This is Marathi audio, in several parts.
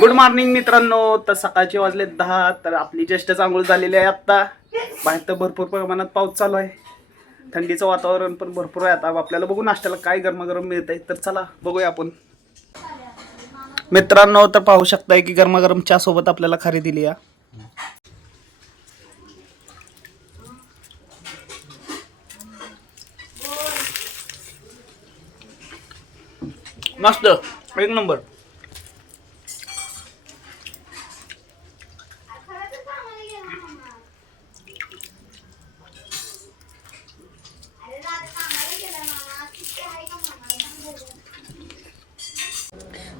गुड मॉर्निंग मित्रांनो. तर सकाळचे वाजले 10. तर आपली ज्येष्ठ आंघोळ झालेली आहे. आत्ता बाहेर तर भरपूर प्रमाणात पाऊस चालू आहे. थंडीचं वातावरण पण भरपूर आहे. आता आपल्याला बघू नाश्त्याला काय गरमागरम मिळत आहे. तर चला बघूया आपण मित्रांनो. तर पाहू शकताय की गरमागरम चहा सोबत आपल्याला खारी दिली आहे. मस्त एक नंबर.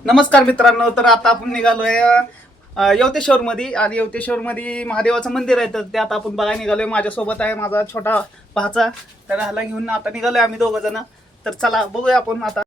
नमस्कार मित्रांनो. तर आता आपण निघालोय यवतेश्वर मध्ये आणि यवतेश्वर मध्ये महादेवाचं मंदिर आहे. तर ते आता आपण बघायला निघालोय. माझ्यासोबत आहे माझा छोटा भाचा. तर ह्याला घेऊन आता निघालोय आम्ही दोघं जण. तर चला बघूया आपण आता.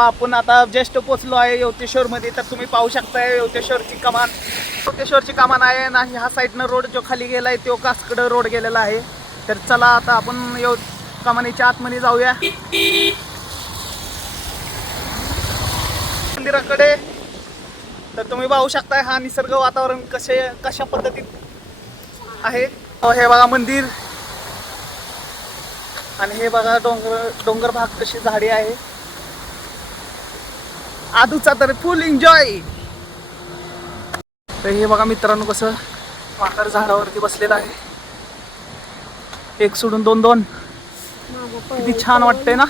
आपण आता जस्ट पोचलो आहे यवतेश्वर मध्ये. तर तुम्ही पाहू शकताय यवतेश्वरची कमान आहे ना. ह्या साईडनं रोड जो खाली गेलाय तो कासकडं रोड गेलेला आहे. तर चला आता आपण कमानीच्या आतमध्ये जाऊया मंदिराकडे. तर तुम्ही पाहू शकताय हा निसर्ग वातावरण कशा पद्धतीत आहे. हे बघा मंदिर आणि हे बघा डोंगर भाग कशी झाडी आहे. आधूचा तर फुल एन्जॉय. तर हे बघा मित्रांनो कसं वाकर झाडावरती बसलेला आहे. एक सोडून दोन किती छान वाटतंय ना.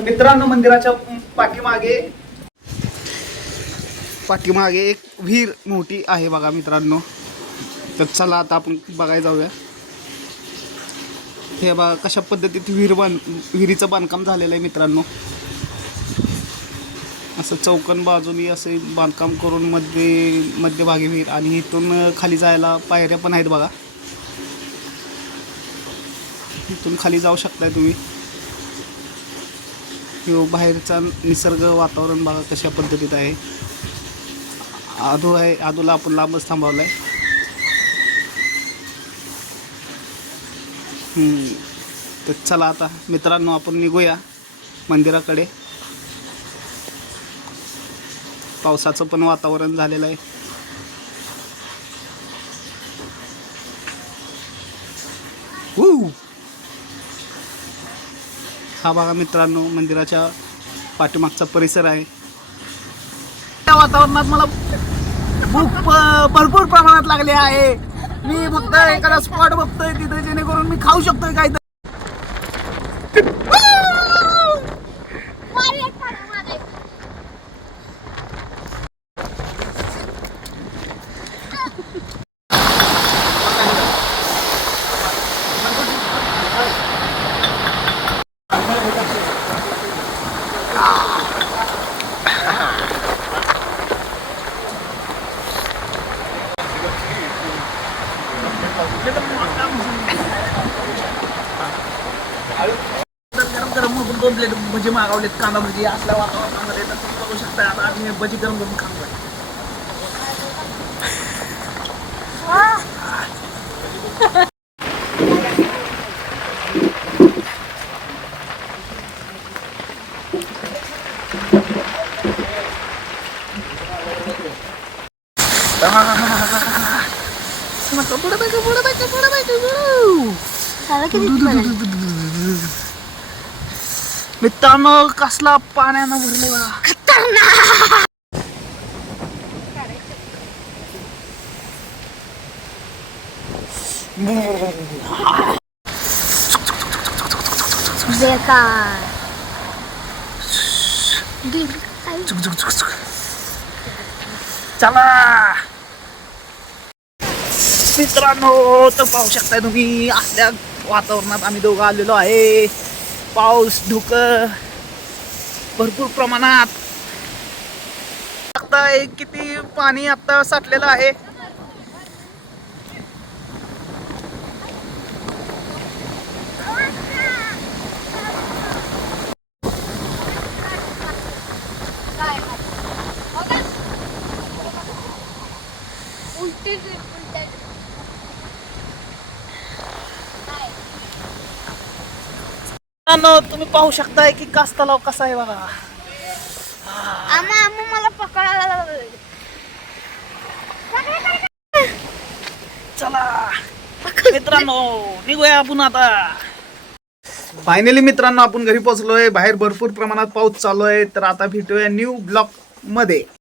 मित्रांनो मंदिराच्या पाठीमागे एक विहीर मोठी आहे बघा मित्रांनो. तर चला आता आपण बघायला जाऊया. हे बघा कशा पद्धतीत विहिरीचं बांधकाम झालेलं आहे मित्रांनो. असं चौकन बाजूनी असे बांधकाम करून मध्यभागी विहीर आणि इथून खाली जायला पायऱ्या पण आहेत बघा. इथून खाली जाऊ शकताय तुम्ही. बाहेरचा निसर्ग वातावरण बघा कशा पद्धतीत आहे. आदूला आपण लांबच थांबवलाय. तर चला आता मित्रांनो आपण निघूया मंदिराकडे. पावसाचं पण वातावरण झालेलं आहे. हा बघा मित्रांनो मंदिराच्या पाठीमागचा परिसर आहे. त्या वातावरणात मला भूक भरपूर प्रमाणात लागली आहे. मी फक्त एखादा स्पॉट बघतोय तिथे जेणेकरून मी खाऊ शकतोय काय. गरम गरम आपण 2 प्लेट भजी मागवलेत, कांदा भजी असल्या वातावरणामध्ये. तर तुम्ही बघू शकता आता आम्ही भजी गरम गरम खातोय. मित्रांनो कसला पाण्यानं भरले बघा. चला मित्रांनो, तर पाहू शकताय तुम्ही असल्या वातावरणात आम्ही दोघं आलेलो आहे. पाऊस धुकं भरपूर प्रमाणात. बघताय किती पाणी आता साठलेलं आहे. तुम्ही पाहू शकताय की कास तलाव कसा आहे बघा. मला पकडायला चला मित्रांनो निघूया आपण आता. फायनली मित्रांनो आपण घरी पोहोचलोय. बाहेर भरपूर प्रमाणात पाऊस चालू आहे. तर आता भेटूया न्यू ब्लॉग मध्ये.